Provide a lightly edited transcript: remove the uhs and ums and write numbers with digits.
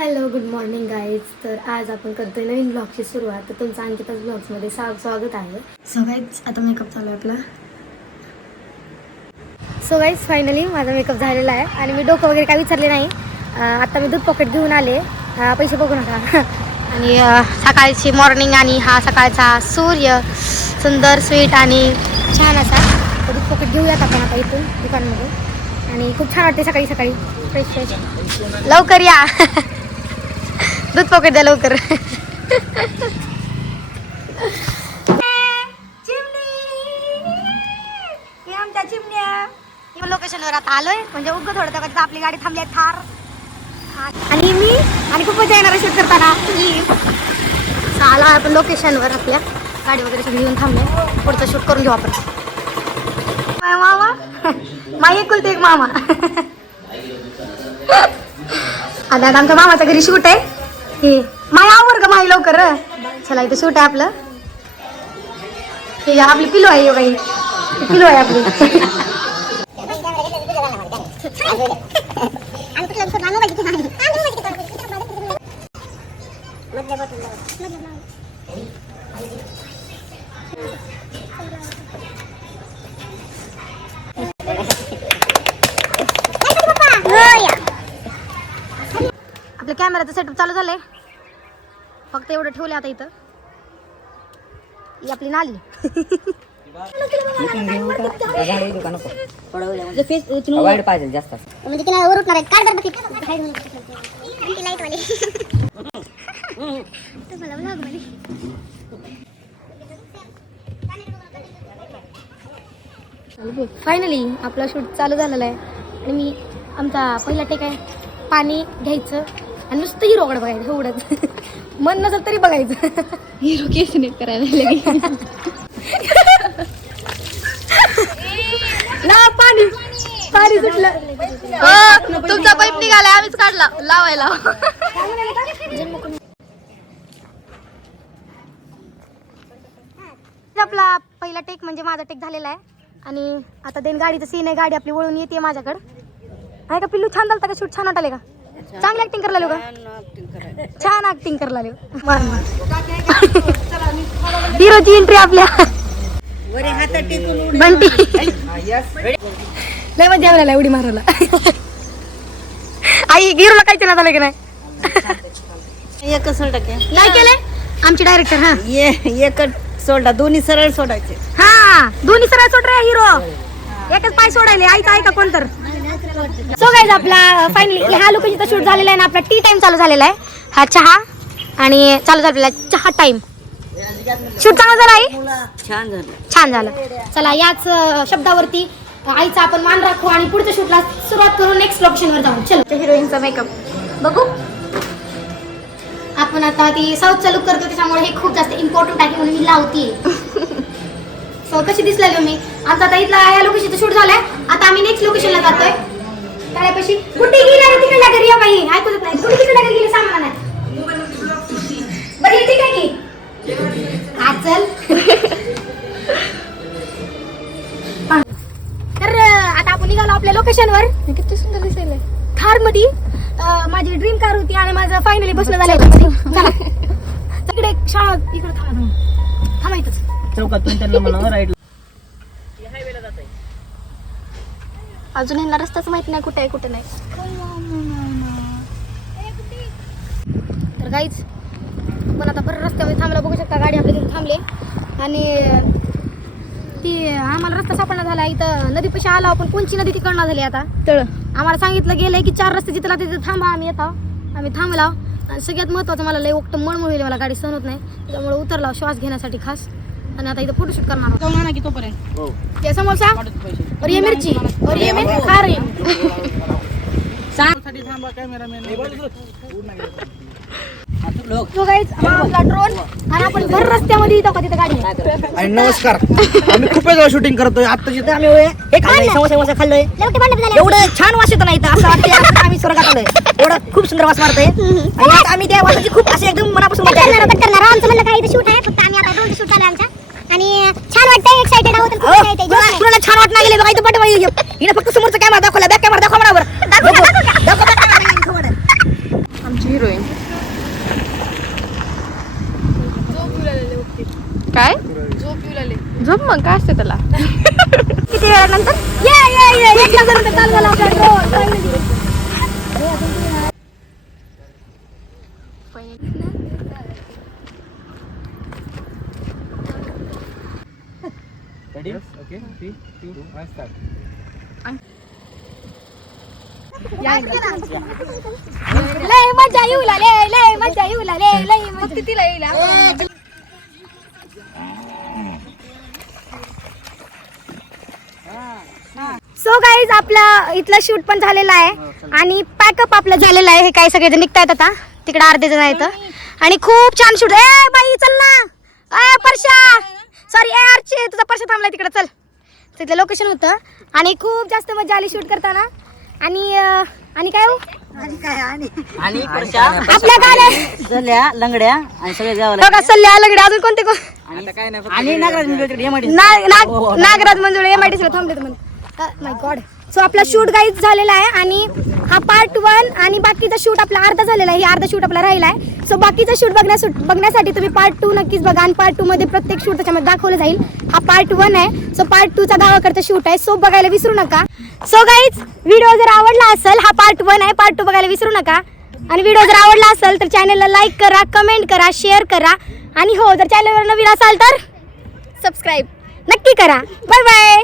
Hello good morning guys. तर आज आपण करतोय नवीन ब्लॉगची सुरुवात. तर तुमचं अंकिताच ब्लॉग्समध्ये स्वागत आहे. सो गाईज आता मेकअप चालू आहे आपला. सो गाईज फायनली माझा मेकअप झालेला आहे आणि मी डोकं वगैरे काय विचारले नाही. आता मी दूध पॉकेट घेऊन आले. पैसे बघू नका. आणि सकाळची मॉर्निंग आणि हा सकाळचा सूर्य सुंदर स्वीट आणि छान असा. तर दूध पॉकेट घेऊयात आपण आता इथून दुकानमध्ये. आणि खूप छान वाटते सकाळी सकाळी फ्रेश फ्रेश. लवकर या. दूध पॉकेट द्या लवकर. आमच्या चिमण्या लोकेशनवर आता आलोय. म्हणजे उगं थोडं तर आपली गाडी थांबली आहे थार. आणि मी आणि खूप मजा येणार शूट करताना. आला आपण लोकेशनवर. आपल्या गाडी वगैरे सगळी येऊन थांबले. पुढचं शूट करून घेऊ आपण. मामा माई एकुलते एक मामा. आता आमच्या मामाच्या घरी शूट आहे. हे माय आवर का माई लवकर. चला इथे शूट आहे आपलं. हे आपली पिलो आहे बाई. पिलो आहे आपली. आपल्या कॅमेराचं सेटअप चालू झालंय. फक्त एवढं ठेवलं आता इथं. ही आपली नाली. जास्त म्हणजे तिला वर उठणार आहे. काढ बघ फायनली आपला शूट चालू झालेला आहे. आणि मी आमचा पहिला टेक आहे. पाणी घ्यायचं आणि नुसतं हिरोकडे बघायचं. एवढंच. मन नसेल तरी बघायचं. हिरो केस नीट करायला ना. पाणी पाणी सुटलं. तुमचा पाईप निघाला आम्हीच काढला लावायला. आपला पहिला टेक म्हणजे माझा टेक झालेला आहे. आणि आता देन गाडीचं सीन आहे. गाडी आपली वळून येते माझ्याकडे. आहे का पिल्लू? छान झालं का शूट? छान वाटले का? चांगली ऍक्टिंग करायला का? छान ऍक्टिंग करायला. हिरोची एंट्री आपल्या. बंटी लय मजा यायला उडी मारायला. आई गिरूला काय केलं झालं की नाही? काय केलंय आमचे डायरेक्टर? हा एक सोडा दोन्ही सरळ सोडायचे. हा दोन्ही सरळ सोड रे हिरो. एकच पाय सोडायले. ऐका ऐका कोण तर. सो गाईज आपला फायनली ह्या लोकेशनचा शूट झालेला आहे ना. आपला टी टाइम चालू झालेला आहे. हा चहा आणि चालू झालेला आहे चहा टाइम. शूट चांगला झाला आहे. छान झालं. छान झालं. चला याच शब्दावरती आईचा आपण मान राखू आणि पुढच्या शूटला सुरुवात करू. नेक्स्ट लोकेशनवर जाऊ. चलो हिरोईनचा मेकअप बघू. आपण आता ती साऊथचा लुक करतो त्याच्यामुळे हे खूप जास्त इम्पॉर्टंट आहे म्हणून मी लावतीये. सो कशी दिसला मी आमचा आता इथला या लोकेशनचा शूट झालाय. आता आम्ही नेक्स्ट लोकेशनला जातोय. त्याच्यापाशी कुठे गेली तिकडे घरी या बाई. ऐकू देत नाही. कुठे तिकडे गेली सामान नाही. बरं ठीक आहे की हा चल. तर आता आपण निघालो आपल्या लोकेशनवर. किती सुंदर दिसायला. थार मध्ये माझी ड्रीम कार होती आणि माझं फायनली बसणं झालं. चला तिकडे शाळा इकडे थांबायचंच. चौकातून त्यांना म्हणावं राईट. अजून यांना रस्ताच माहित नाही कुठे आहे कुठे नाही. तर गाईच पण आता बरं रस्त्यामध्ये थांबला. बघू शकता गाडी आपल्या तिथे थांबले. आणि ती आम्हाला रस्ता सापडला झाला. इथं नदीपाशी आला आपण. कोणची नदी तिकडनं झाली आता तळ. आम्हाला सांगितलं गेलंय की 4 रस्ते जिथला तिथे थांबा. आम्ही येतो. आम्ही थांबला. आणि सगळ्यात महत्त्वाचं मला लय एकटं मळमळ होईल. मला गाडी सहन होत नाही. त्याच्यामुळे उतरला श्वास घेण्यासाठी खास. आणि आता इथं फोटोशूट करणार आहोत. ते समोसा और ये मिरची और ये मैं खा रही हूँ. तो गाईज आपला ड्रोन आणि आपण भर रस्त्यामध्ये येतो का तिथे गाडी. आणि नमस्कार. आम्ही खूप वेळा शूटिंग करतोय. आता जिथे आम्ही हे खाल्लंय समोसा खाल्लोय. एवढं छान वास येतो ना इथं. असं वाटतं आम्ही स्वर्गात आलोय. एवढं खूप सुंदर वास मारतोय. आणि आम्ही त्या वासाची खूप असे एकदम मनापासून मजा करणार. आमचं म्हणलं काय इथं शूट आहे. फक्त आम्ही आता ड्रोन शूट चालू आमच्या. आणि छान वाटतंय. एक्साइटेड आहोत. कुणाला छान वाटणार गेले बघा इथं पाठीमागे. हिने फक्त समोरचा कॅमेरा दाखवला. बॅक कॅमेरा दाखवा मला. हिरोईन काय झोप मग काय असते त्याला किती वेळानंतर ये एक नंतर चालू झाला आपला goal. लय मजा येऊ लागले लय मजा येऊ लागले लय मजा तिला येईल सो गाईज आपला इथला शूट पण झालेला आहे आणि पॅकअप आपलं झालेलं आहे. हे काही सगळे निघतायत आता तिकडे अर्धे जण आहेत आणि खूप छान शूट. ए बाई चल ना ए परशा सॉरी ए अर्ची तुझा परशा थांबलाय तिकडे चल. तिथलं लोकेशन होतं आणि खूप जास्त मजा आली शूट करताना. आणि काय हो आणि परशा आपल्या गाड्या सल्या लंगड्या आणि सगळे गावाला बघा सल्ल्या लगडे अजून कोणते आणि नागराज नागराज मंजुळे MIDC ला थांबले माय गॉड. सो आपला शूट गाईज झालेला आहे आणि हा पार्ट 1 आणि बाकीचा शूट आपला अर्धा झालेला आहे. अर्धा शूट आपला राहिला आहे. सो बाकीचा शूट बघण्यासाठी तुम्ही पार्ट 2 नक्कीच बघा आणि पार्ट 2 मध्ये प्रत्येक शूट त्याच्यामध्ये दाखवलं जाईल. हा पार्ट 1 आहे. सो पार्ट 2 चा गावाकडचा शूट आहे. सो बघायला विसरू नका. सो गाईज व्हिडिओ जर आवडला असेल हा पार्ट 1 आहे. पार्ट 2 बघायला विसरू नका आणि व्हिडिओ जर आवडला असेल तर चॅनलला लाईक करा, कमेंट करा, शेअर करा आणि हो जर चॅनलवर नवीन असाल तर सबस्क्राईब नक्की करा. Bye bye.